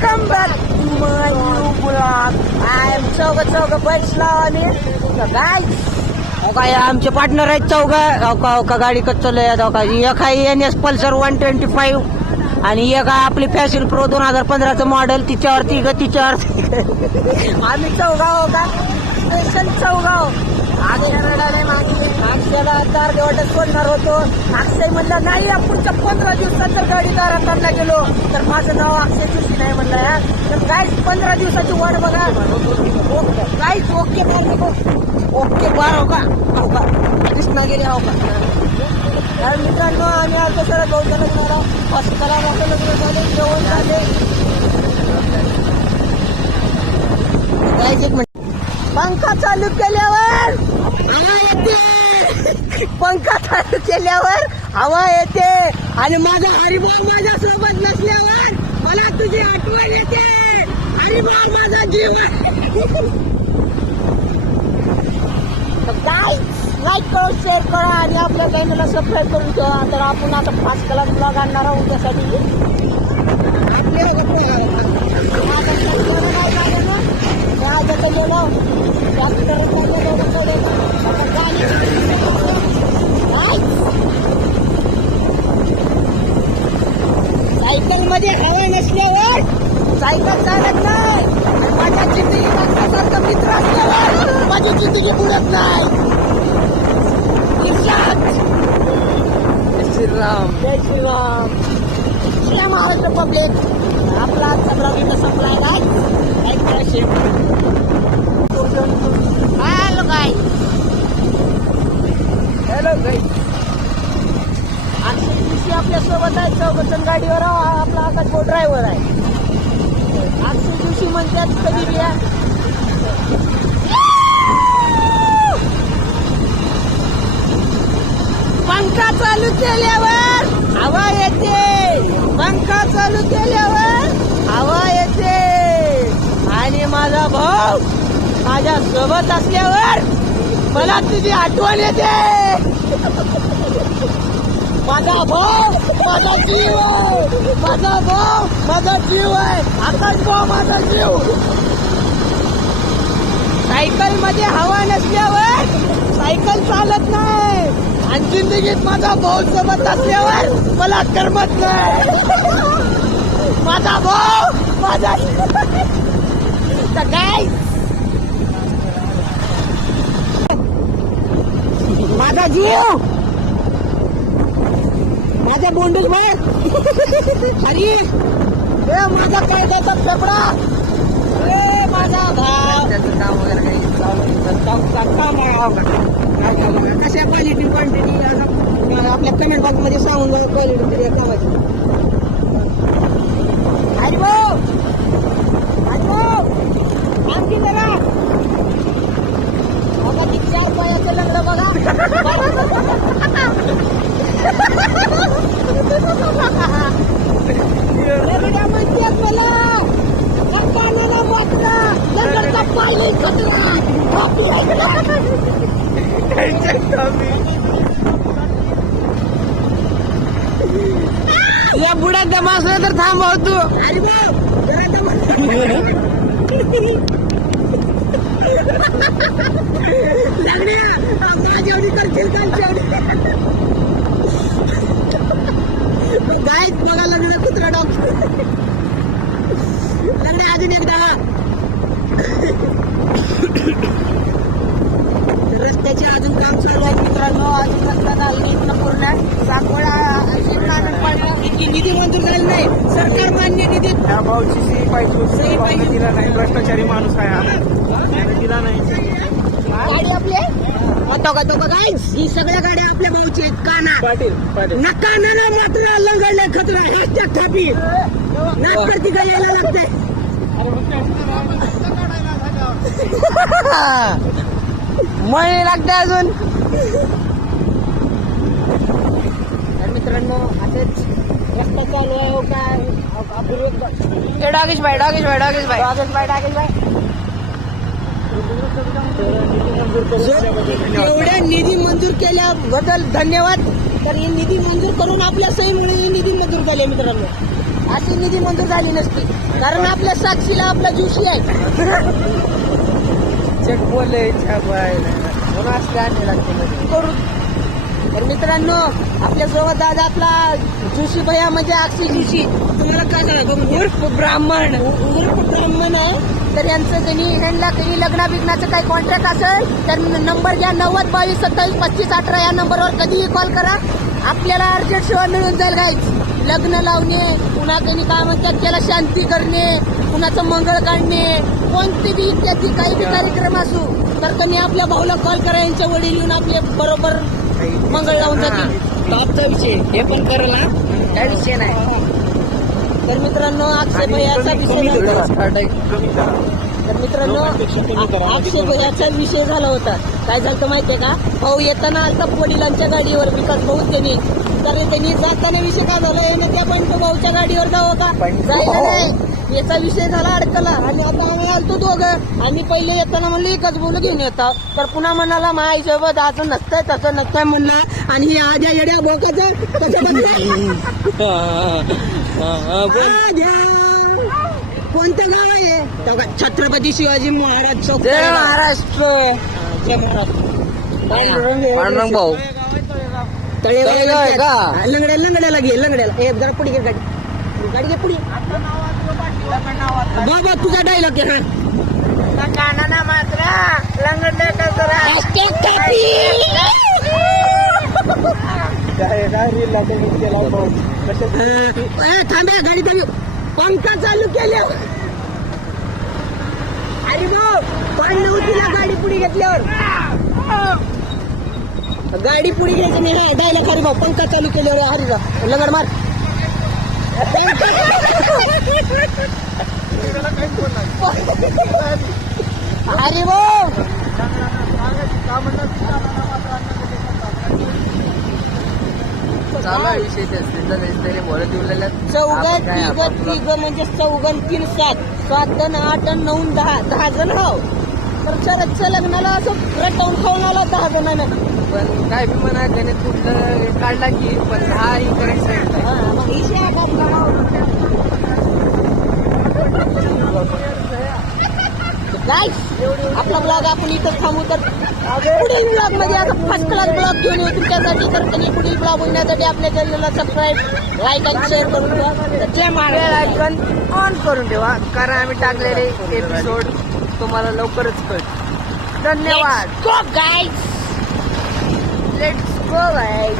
Welcome back to my new vlog. I am चौघ बसला आणि guys, काय आमचे पार्टनर आहेत चौघ गाडी कच चालू आहे. एक आहे NS पल्सर 125 आणि एक आहे आपली फॅशन प्रो 2015चं मॉडेल. तिच्यावरती आम्ही चौघाव का स्पेशल चौघाव. अक्षयला तारगेवाट्यात सोडणार होतो. अक्षय म्हणलं नाही, पुढच्या 15 दिवसात जर गाडी दारात आणला गेलो तर माझं नाव अक्षय जोशी नाही म्हणलं यार. तर काहीच 15 दिवसाची वाट बघा. काहीच ओके बार हो का कृष्णा गेले हो का. तर मित्रांनो आम्ही आमच्या सर गौतम हॉस्पिटलला झाले, जेवण झाले. काहीच एक मिनिट. पंखा चालू केल्यावर हवा येते आणि माझा हरिभाऊ माझ्या सोबत नसल्यावर मला तुझी आठवण येते. हरिभाऊ माझा जीव लाईक करा, शेअर करा आणि आपल्या चॅनलला सबस्क्राईब करून ठेवा. तर आपण आता 5 कलास ब्लॉग आणणार आहोत त्यासाठी. सायकल मध्ये हवा नसल्यावर सायकल चालत नाही. माझ्या जिंदगी मागण्यासारखा मित्र असल्यावर माझी जिंदगी बुडत नाही. श्रीराम जय श्रीराम. जय महाराष्ट्र पब्लिक. आपला आजचा ब्लॉग इथं संपलाय. लाईक करा, शेअर हॅलो गाय. अक्षय जोशी आपल्या सोबत आहे. चौघजण गाडीवर आपला आकाश भाऊ ड्रायव्हर आहे. अक्षय जोशी म्हणतात कधी या पंखा चालू केल्यावर हवा येते. पंखा चालू केल्यावर हवा येते आणि माझा भाऊ माझ्या सोबत असल्यावर मला तुझी आठवण येते. माझा भाऊ माझा जीव आहे. माझा भाऊ माझा जीव आहे. आकाश भाऊ माझा जीव. सायकल मध्ये हवा नसल्यावर सायकल चालत नाही आणि जिंदगीत माझा भाऊ सोबत असल्यावर मला करमत नाही. माझा भाऊ माझा काय माझा जीव माझ्या बोंडूस भाई. अरे माझा काय त्याचा फेफडा. माझा भाव काम वगैरे काही कशा क्वालिटी क्वांटिटी आपल्या कमेंट बॉक्स मध्ये सांगून बघा क्वालिटी कामाची. अरे भाऊ आणखी जरा बघा ती 4 पायाचं लंगडं बघा. म्हणतात मला कानाला वाटला लंगडचा पाय खतरा. या बुड्यात दम असला तर थांबव तू. अरे भाऊ जेवढी करशील गायच बघा लग्न कुत्रा डॉक्टर. लग्न अजून एकदा रस्त्याचे अजून काम चालू आहे मित्रांनो. अजून रस्ता झाला नाही पूर्ण. साकोळा निधी मंजूर झाला नाही. सरकार मान्य निधी त्या भाऊची सही पाहिजे दिला नाही. भ्रष्टाचारी माणूस आहे दिला नाही. गाडी आपले होतो का तो बघा. ही सगळ्या गाड्या आपल्या भाऊची आहेत. काना नकाना मात्र लंगडले खतरा. हेच थापी नागपरती काय यायला लागते. मळी लागते अजून. तर मित्रांनो असेच रस्ता चालू आहे. हो काय डागेश भाई एवढ्या निधी मंजूर केल्याबद्दल धन्यवाद. तर ही निधी मंजूर करून आपल्या सहीमुळे ही निधी मंजूर झाली मित्रांनो. अशी निधी मंजूर झाली नसती. कारण आपल्या साक्षीला आपला जोशी आहे. चेक बोलले म्हणून असले आणले लागते करू. तर मित्रांनो, आपल्या जवळ दादा आपला जोशी भैया म्हणजे अक्षय जोशी. तुम्हाला काय झालं? उर्फ ब्राह्मण आहे. तर यांचं ह्यांना लग्ना बिग्नाचं काही कॉन्ट्रॅक्ट असेल तर नंबर घ्या 90 22 27 25 18 या नंबरवर कधीही कॉल करा. आपल्याला अर्जंट सेवा मिळून जाईल गाईच. लग्न लावणे, पुन्हा त्यांनी काय म्हणतात त्याला शांती करणे, कुणाचं मंगळ काढणे, कोणते बी इत्यादी काही बी कार्यक्रम असू तर त्यांनी आपल्या भाऊला कॉल करा. यांच्या वडील येऊन आपले बरोबर मंगळ लावून जातील. टॉपचा विषय हे पण करला काय विषय नाही. तर मित्रांनो, अक्षय भैयाचा विषय तर मित्रांनो अक्षय भैयाचा विषय झाला होता. काय झालं माहितीये का? भाऊ येताना आलता वडिलांच्या गाडीवर, विकास भाऊ त्यांनी. तर त्यांनी जाताना विषय काय झाला, यानं त्या पण भाऊच्या गाडीवर जावं का जायला नाही, याचा विषय झाला अडकला. आणि आता आम्ही आलतो दोघं. आम्ही पहिले येताना म्हणलं एकच बोल घेऊन येतो. तर पुन्हा म्हणाला माझ्यासोबत असं नसतंय तसं नसतंय म्हणला. आणि ही आद्या येड्या बोकाचं कोणतं गाव आहे? छत्रपती शिवाजी महाराज चौक. जय महाराष्ट्र. जय महाराष्ट्र. पांडुरंग भाऊ तळेगाव आहे का? लंगड्याला घे, लंगड्याला. ए जरा पुढे घे गाडी घे पुढे. बाबा तुझा डायलॉग घे. काना मात्र लंगडल्या थांब्या गाडी थांबी. पंखा चालू केल्या. अरे भाऊ पण नव्हती ना गाडी पुढे घेतल्यावर. गाडी पुढे घ्यायचं नाही. हा डायलॉग अरे भाऊ पंखा चालू केल्यावर. अरे भाऊ लगड मार. अरे भाऊ चालू विषय तरी बोलत उरलेल्या तिघ म्हणजे 4 3 7 7 आणि 8 आणि 9 10 जण हो. तर शरदच्या लग्नाला असं रटवून खाऊन आला 10 जणांना. पण काय बी म्हणा त्याने कुठलं काढला की पण हा इकडे गाईस आपला ब्लॉग आपण इथं थांबू. तर पुढील ब्लॉग मध्ये आता फर्स्ट क्लास ब्लॉग घेऊन येऊ तुमच्यासाठी. तर त्यांनी पुढील ब्लॉग होण्यासाठी आपल्या चॅनलला सबस्क्राईब, लाईक आणि शेअर करून ठेवा. तर जय महाराज. आयकॉन ऑन करून ठेवा कारण आम्ही टाकलेले एपिसोड तुम्हाला लवकरच कळेल. धन्यवाद. Go guys. Let's go guys.